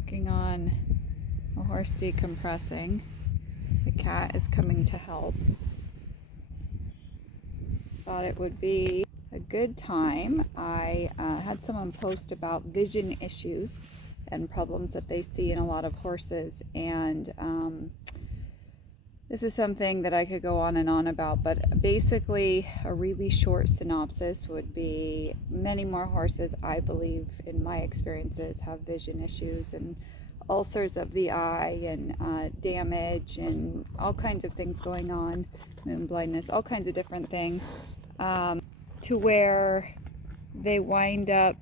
working on a horse decompressing. The cat is coming to help. Thought it would be a good time. I had someone post about vision issues and problems that they see in a lot of horses, and this is something that I could go on and on about, but basically a really short synopsis would be many more horses, I believe, in my experiences, have vision issues and ulcers of the eye and damage and all kinds of things going on, moon blindness, all kinds of different things, to where they wind up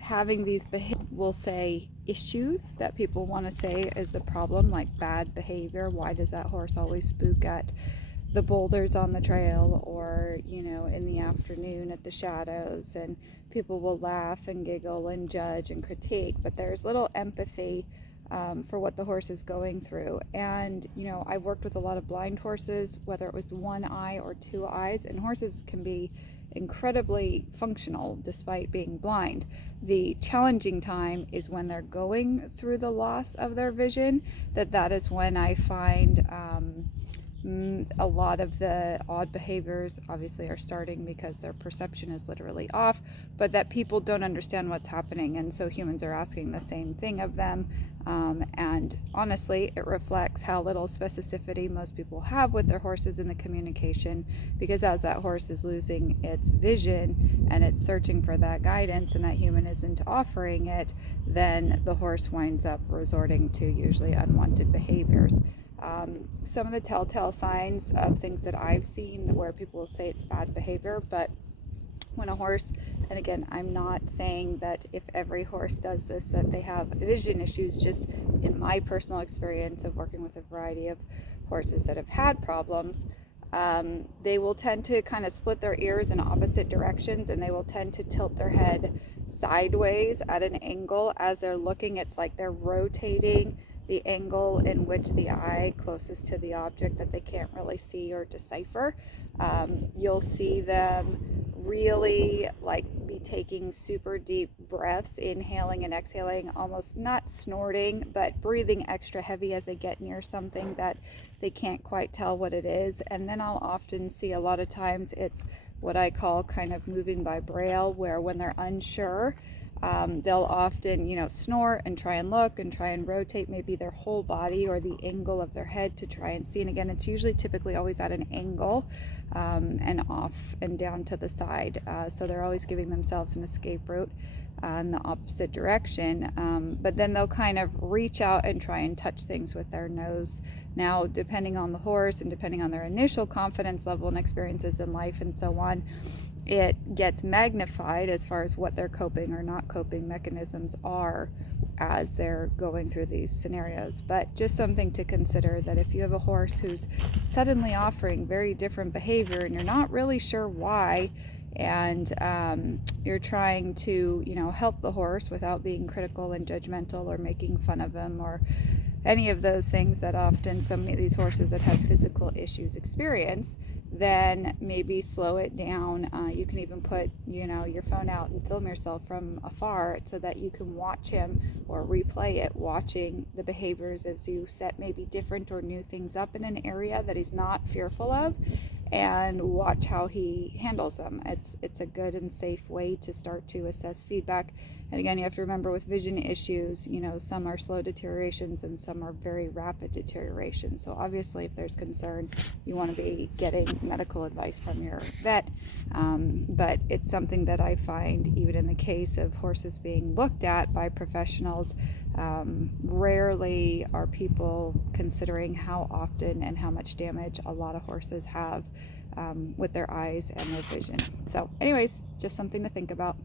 having these we'll say issues that people want to say is the problem, like bad behavior. Why does that horse always spook at the boulders on the trail, or in the afternoon at the shadows? And people will laugh and giggle and judge and critique, but there's little empathy for what the horse is going through. And I've worked with a lot of blind horses, whether it was one eye or two eyes, and horses can be incredibly functional despite being blind. The challenging time is when they're going through the loss of their vision. That is when I find a lot of the odd behaviors obviously are starting because their perception is literally off, but that people don't understand what's happening, and so humans are asking the same thing of them. And honestly, it reflects how little specificity most people have with their horses in the communication, because as that horse is losing its vision and it's searching for that guidance and that human isn't offering it, then the horse winds up resorting to usually unwanted behaviors. Some of the telltale signs of things that I've seen where people will say it's bad behavior, but when a horse, and again, I'm not saying that if every horse does this that they have vision issues, just in my personal experience of working with a variety of horses that have had problems, they will tend to kind of split their ears in opposite directions, and they will tend to tilt their head sideways at an angle as they're looking. It's like they're rotating the angle in which the eye closest to the object that they can't really see or decipher. You'll see them really be taking super deep breaths, inhaling and exhaling, almost not snorting, but breathing extra heavy as they get near something that they can't quite tell what it is. And then I'll often see, a lot of times, it's what I call kind of moving by braille, where when they're unsure, they'll often, snort and try and look and try and rotate maybe their whole body or the angle of their head to try and see. And again, it's usually typically always at an angle and off and down to the side. So they're always giving themselves an escape route in the opposite direction. But then they'll kind of reach out and try and touch things with their nose. Now, depending on the horse and depending on their initial confidence level and experiences in life and so on, it gets magnified as far as what their coping or not coping mechanisms are as they're going through these scenarios. But just something to consider, that if you have a horse who's suddenly offering very different behavior and you're not really sure why, and you're trying to help the horse without being critical and judgmental or making fun of him or any of those things that often some of these horses that have physical issues experience, then maybe slow it down. You can even put your phone out and film yourself from afar so that you can watch him or replay it, watching the behaviors as you set maybe different or new things up in an area that he's not fearful of, and watch how he handles them. It's a good and safe way to start to assess feedback. And again, you have to remember, with vision issues, some are slow deteriorations and some are very rapid deterioration. So obviously, if there's concern, you want to be getting medical advice from your vet. But it's something that I find, even in the case of horses being looked at by professionals, rarely are people considering how often and how much damage a lot of horses have with their eyes and their vision. So anyways, just something to think about.